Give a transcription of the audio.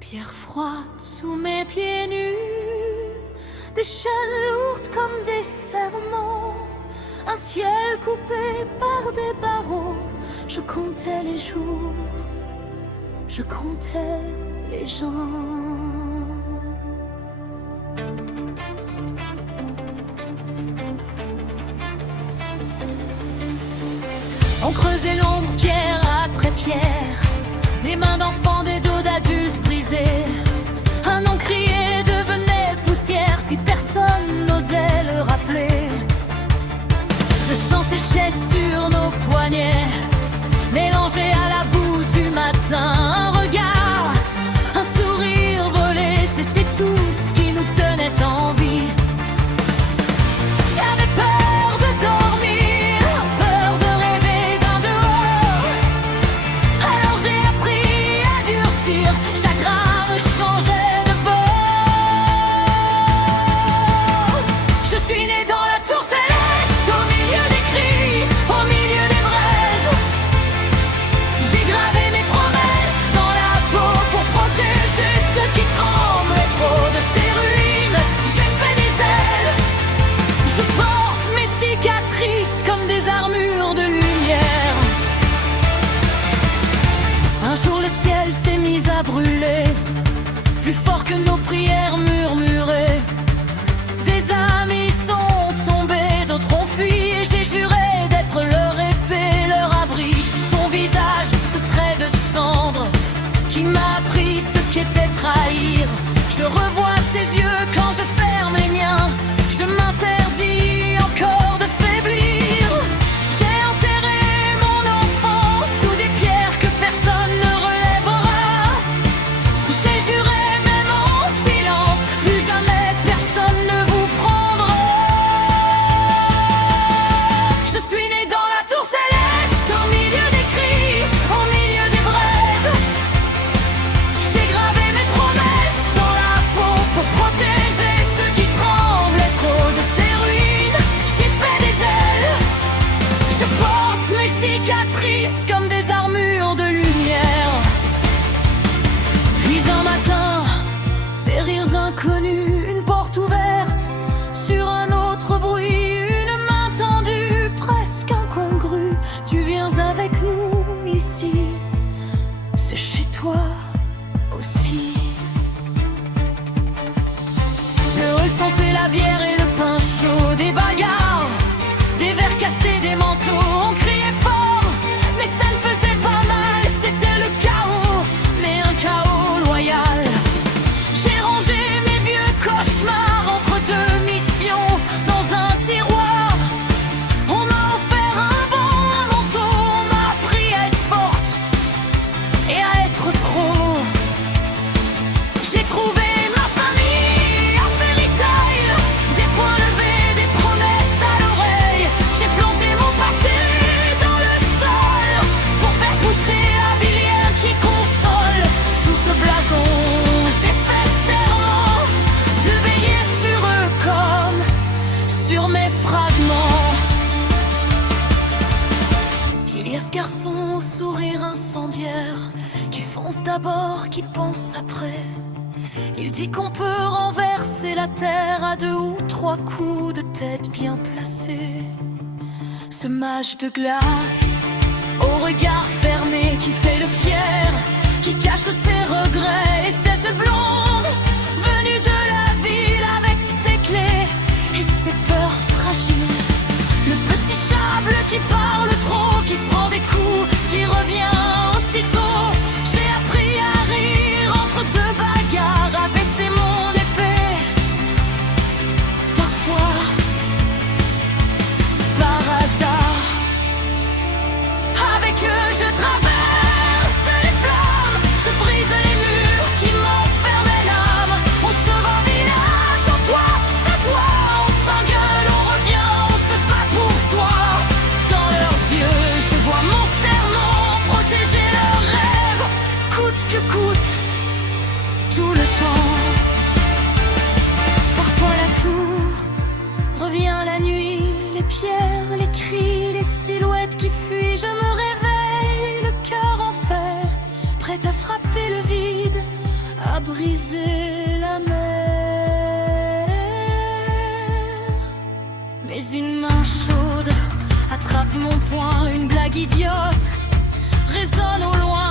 Pierre froide sous mes pieds nus, des chaînes lourdes comme des serments, un ciel coupé par des barreaux. Je comptais les jours, je comptais les gens. On creusait l'ombre pierre après pierre, des mains d'enfants, des dos d'adultes brisés. Un nom crié devenait poussière si personne n'osait le rappeler. Le sang séchait sur nos poignets, mélangé à la boue du matin. Un regard, un sourire volé, c'était tout ce qui nous tenait en vie. J'avais peur de dormir, peur de rêver d'un dehors. Alors j'ai appris à durcir, chagrin me changeait de bord. Je suis né dans la tour céleste, au milieu des cris, au milieu des braises. J'ai gravé mes promesses dans la peau pour protéger ceux qui tremblaient trop de ces ruines. J'ai fait des ailes, je porte mes cicatrices comme des armures de lumière. Un jour le ciel s'est mis à brûler, plus fort que nos prières murmurées. Des amis sont tombés, d'autres ont fui, et j'ai juré d'être leur épée, leur abri. Son visage, ce trait de cendre qui m'a appris ce qu'était trahir. Je revois ses yeux quand je ferme les miens, je m'interdis encore de faiblir. J'ai enterré mon enfance sous des pierres que personne ne relèvera. J'ai juré même en silence, plus jamais personne ne vous prendra. Je suis né dans la tour céleste, au milieu des cris, au milieu des braises. J'ai gravé mes promesses dans la peau pour protéger ceux qui tremblaient trop de ces ruines. J'ai fait des ailes, je porte mes cicatrices comme des armures de lumière. Puis un matin, des rires inconnus, une porte ouverte sur un autre bruit, une main tendue, presque incongrue. Tu viens avec nous ici, c'est chez toi aussi. Le hall sentait la bière et le pain chaud, des bagarres, des verres cassés, des manteaux. On criait fort, mais ça ne faisait pas mal. C'était le chaos, mais un chaos loyal. J'ai rangé mes vieux cauchemars entre deux missions dans un tiroir. On m'a offert un banc, un manteau, on m'a appris à être forte et à être trop. J'ai trouvé ma famille, un fairy tale, des poings levés, des promesses à l'oreille. J'ai planté mon passé dans le sol pour faire pousser la vilière qui console. Sous ce blason, j'ai fait serment de veiller sur eux comme sur mes fragments. Il y a ce garçon au sourire incendiaire qui fonce d'abord, qui pense après. Il dit qu'on peut renverser la terre à 2 ou 3 coups de tête bien placés. Ce mage de glace, au regard fermé, qui fait le fier, qui cache ses regrets. Et cette blonde, venue de la ville avec ses clés et ses peurs fragiles. Le petit chat bleu qui parle trop, qui se prend des coups, qui revient aussitôt. J'ai appris à rire entre 2 bagarres, à baisser mon épée. Parfois, par hasard, avec eux je traverse les flammes, je brise les murs qui m'enfermaient l'âme. On se va au village, en toi, c'est toi. On s'engueule, on revient, on se bat pour soi. Dans leurs yeux, je vois mon serment, protéger leurs rêves, coûte que coûte, tout le temps. Parfois la tour revient la nuit, les pierres, les cris, les silhouettes qui fuient. Je me réveille, le cœur en fer, prêt à frapper le vide, à à briser la mer. Mais une main chaude attrape mon poing, une blague idiote résonne au loin.